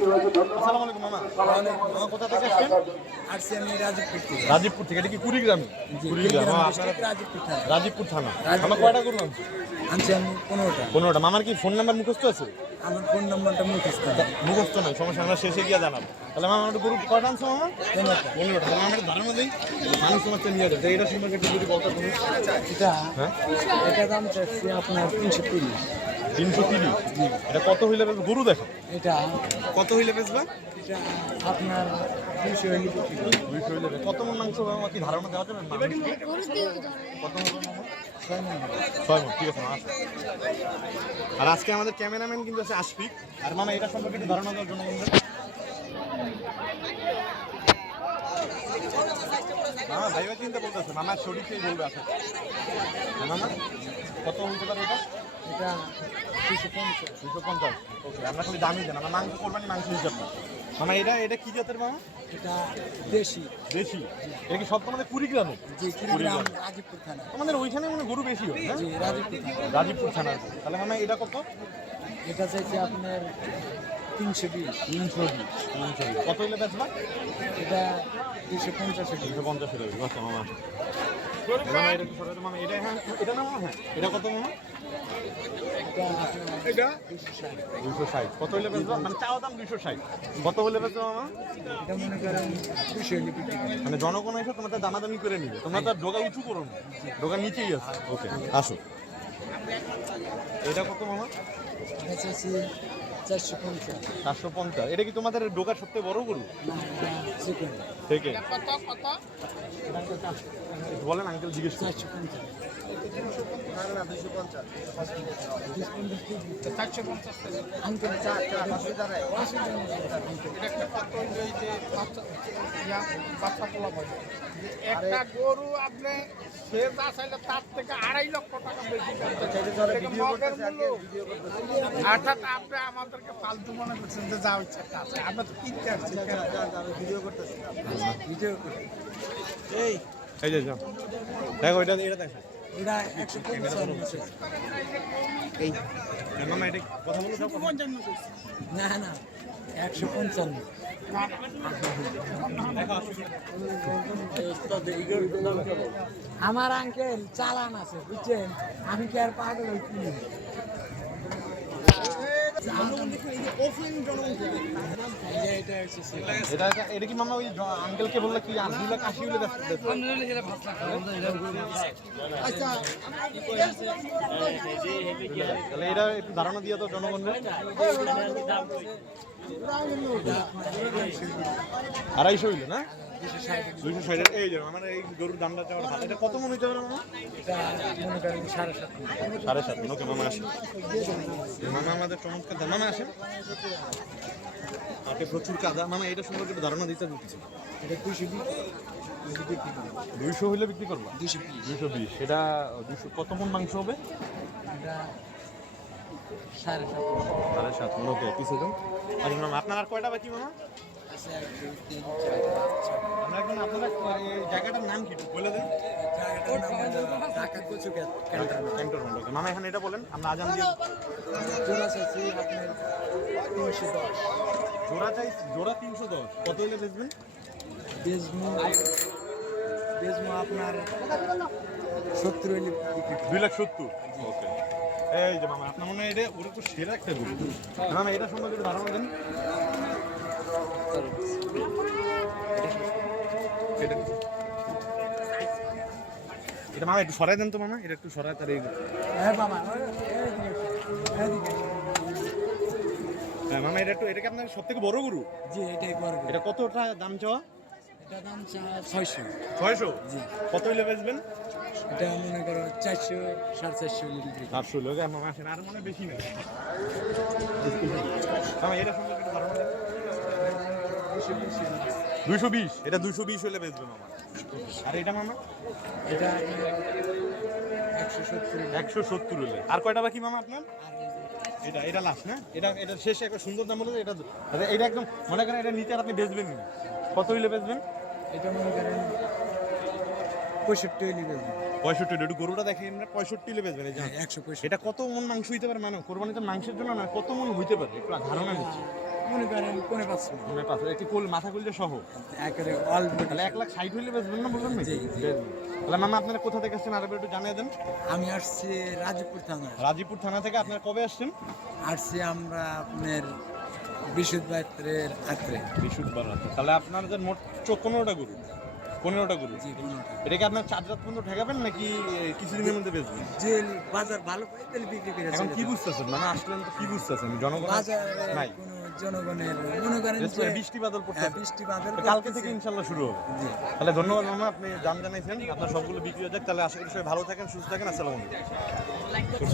পঁয়ষট্টি। আসসালামু আলাইকুম মামা। মামা কোথা থেকে আসছেন? আসছি আমি রাজীবপুর থেকে। রাজীবপুর থেকে। এটা কি কুড়িগ্রামে? কুড়িগ্রাম। রাজীবপুর থানা। রাজীবপুর থানা। মামা কয়টা গরু আনছে? আনছি আমি 15টা। 15টা। মামার কি ফোন নাম্বার মুখস্থ আছে? আমার ফোন নাম্বারটা মুখস্থ না। মুখস্থ নয়, সমস্যা, আমরা শেষে গিয়ে জানাবো। তাহলে মামা একটা গরু কয়টা আনছো মামা? 15টা। 15টা। মামা আমরা ধারণা দিই, মানুষ সমস্ত নিয়ে যাবে, এটা সম্পর্কে একটু যদি বলতো তুমি। হ্যাঁ, এটা দাম চাচ্ছি আপনার 330। 330। এটা কত হইলে বেচবে? গরু দেখো এটা কত হইলে বেচবা? এটা আপনার 200 হইলে বিক্রি করব। 200 হইলে বেচবে। কত মন মাংস মামা কি ধারণা দেওয়া যাবে? কত মন মামা? 6 নম্বর। 6 মন। ঠিক আছে মামা, আসো। আর আজকে আমাদের ক্যামেরাম্যান কিন্তু আছে আশফিক। আর মামা এটা সম্পর্কে একটু ধারণা দেওয়ার জন্য বলবেন। মামা ভাইবা চিন্তা বলতেছে, মামা শরীরকেই বলবে আসলে। মামা কত হইতে পারে এটা? এটা 250। 250। ওকে, আমরা খালি দামই দেন, আমরা মাংস কোরবানি মাংস হিসাব না। মামা এটা কি জাতের মামা? এটা দেশি। দেশি। এটা কি সব আমাদের কুড়িগ্রামে? জি, কুড়িগ্রাম রাজীবপুর থানা। আমাদের ওইখানে মানে গরু বেশি হয়, হ্যাঁ? জি, রাজীবপুর থানা। রাজীবপুর থানা। তাহলে মামা এটা কত? এটা চাইছি আপনার 320। 320। কত হইলে বেচবা? এটা 250 হইলে। 250 হইলে বেচবা। আচ্ছা মামা, মামা এটা একটু সরাতে মামা। এটা হ্যাঁ, এটা না মামা? হ্যাঁ, এটা কত মামা? এটা 260। কত হইলে বেচবা? মানে চাওয়া দাম 260। কত হইলে বেচবা মামা? এটা মনে করেন 200 হইলে বিক্রি করব। মানে জনগণ এসে তোমাদের দামাদামি করে নিবে, তোমরা তো আর ডোগা উঁচু করো না, ডোগা নিচেই আছে। ওকে, আসো। এটা কত মামা? এটা চাইছি 450। 450। এটা কি তোমাদের ডোগার সবথেকে বড় গরু? না, এটা চিকেন। থেকে বলেন, আঙ্কেল জিজ্ঞেস করুন। 450। একটা গরু আপনি সে যা চাইলে তার থেকে 2.5 লক্ষ টাকা বেশি অর্থাৎ আপনি আমাদেরকে ফালতু মনে করছেন যে যা ইচ্ছা তা আছে। আমরা তো কিনতে আসছি। এই যে যাও, দেখো এটা দেখো। এটা 150। এই মামা এটা কথা বলো সব। না না, 155। আমার আঙ্কেল চালান আছে, বুঝছেন? আমি কি আর পাগল হইছি? এটা কি মামা ওই আঙ্কেলকে বললে কি 2 লাখ 80 হলে তাহলে এটা একটু ধারণা দিয়ে তো জনগণের। 250 হইলো না? 260। এই যে আমার এই গরুর দামটা চাওয়ার ভালো। এটা কত মন হইতে পারে মামা? এটা মনে করেন 7.5। 7.5। ওকে মামা, আসে। মামা আমাদের চমৎকার দাম। মামা আসেন। আপনি প্রচুর কাদা। মামা এটা সম্পর্কে একটু ধারণা দিতে দিচ্ছি। এটা 200 হইলে বিক্রি করবো। 220। এটা 200 কত মন মাংস হবে? এটা 7.5। 7.5 মন। ওকে, পিছিয়ে যাও। আচ্ছা মামা, আপনার আর কয়টা বাকি মামা? আছে 1 2 3 4 আমরা এখন আপনারা এই জায়গাটার নাম কি একটু বলে দেন। ঢাকা কচু ক্যান্টনমেন্ট। ক্যান্টনমেন্ট। ওকে মামা, এখানে এটা বলেন, আমরা আজান দিয়ে। জোড়া চাইছি আপনার 310। জোড়া 310। কত হইলে বেচবেন? বেজমো আপনার 70 হইলে বিক্রি করব। 2,70,000। ওকে। এই যে মামা, আপনার মনে হয় এটা ওরা তো সেরা একটা গরু। মামা এটা সম্পর্কে একটু ধারণা দেন। এটা মামা একটু সরাই দেন তো মামা, এটা একটু সরাই তার। হ্যাঁ বাবা, হ্যাঁ মামা, এটা কি আপনার সব থেকে বড় গরু? জি, এটাই করবো। এটা কতটা দাম চাওয়া? এটা দাম 600। 600। জি। কত হইলে বেচবেন? এটা মনে করো 400 450 হলে বিক্রি করবো। 800 লোক মামা আসেন, আর মনে বেশি না। মামা এটা সম্পর্কে একটু ধারণা দেন। 220। এটা 220 হলে বেচবে মামা। আর এটা মামা? এটা 170। 170 হলে। আর কয়টা বাকি মামা আপনার? এটা লাস্ট না? এটা শেষে একটা সুন্দর দাম বলে এটা। আচ্ছা, এটা একদম মনে করেন এটা নিচে আর আপনি বেচবেন না। কত হইলে বেচবেন? এটা মনে করেন 65 হলে বেচবো। 65। একটু গরুটা দেখেন, আমরা 65 হলে বেচবেন। এই যে 165। এটা কত মন মাংস হইতে পারে? মানে কোরবানিতে মাংসের জন্য না, কত মন হইতে পারে একটু ধারণা নিচ্ছি। মনে করেন কোনে পাচ্ছি মানে পাঁচ একটি কোল মাথা কুলটা সহ একেবারে অল্প তাহলে 1,60,000 হইলে বেচবেন না বললেন নাকি? জি, জি। বেচবেন। তাহলে মামা আপনারা কোথা থেকে আসছেন আরেকবার একটু জানিয়ে দেন। আমি আসছি রাজীবপুর থানা রাজীবপুর থানা থেকে আপনারা কবে আসছেন? আসছি আমরা আপনার বৃহস্পতিবারের রাত্রে বৃহস্পতিবার রাতে। তাহলে আপনাদের মোট 15টা গরু 15টা গরু জি কোনোটা এটা কি আপনার 4 রাত পর্যন্ত ঠেকাবেন নাকি কিছুদিনের মধ্যে বেচবেন? যে বাজার ভালো পাই তাহলে বিক্রি করে এখন চলে কি যাবো। বুঝতেছেন মানে আসলেন তো কি বুঝতেছেন জনগণ বাজারে নাই কোনো জনগণের মনে করেন বেশ যে করে বৃষ্টি বাদল পড়তে হ্যাঁ, বৃষ্টি বাদল কালকে পড়তেছে। থেকে ইনশাল্লাহ শুরু হবে। জি তাহলে ধন্যবাদ মামা আপনি জানাইছেন আপনার সবগুলো বিক্রি হয়ে যাক। তাহলে আশা করি সবাই ভালো থাকেন সুস্থ থাকেন। আসসালামু আলাইকুম।